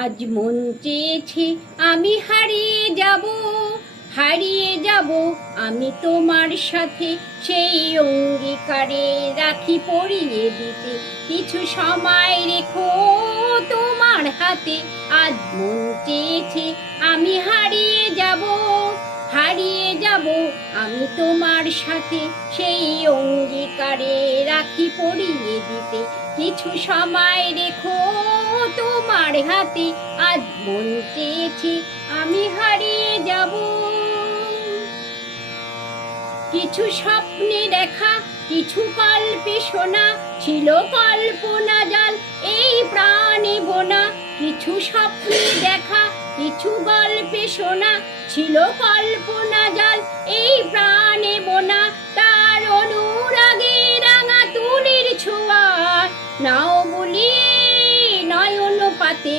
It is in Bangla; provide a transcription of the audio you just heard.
আজ মন চেয়েছে আমি হারিয়ে যাব, হারিয়ে যাব আমি তোমার সাথে। সেই অঙ্গীকারে রাখি পরিয়ে দিতে, কিছু সময় রেখো তোমার হাতে। আজ মন চেয়েছে আমি হারিয়ে যাব, হারিয়ে যাব আমি তোমার সাথে। সেই অঙ্গীকারে রাখি পরিয়ে দিতে, কিছু সময় রেখো তোমার হাতে। আজ মন চেয়েছে আমি হারিয়ে যাব। কিছু স্বপ্নে দেখা, কিছু গল্পে শোনা, ছিল কল্পনা জাল এই প্রাণে বোনা। কিছু স্বপ্নে দেখা, কিছু গল্পে শোনা, ছিল কল্পনা জাল এই প্রাণে বোনা। তার অনুরাগে রাঙা তুলির ছোঁয়া নাও বলিয়ে নয়ন পাতে।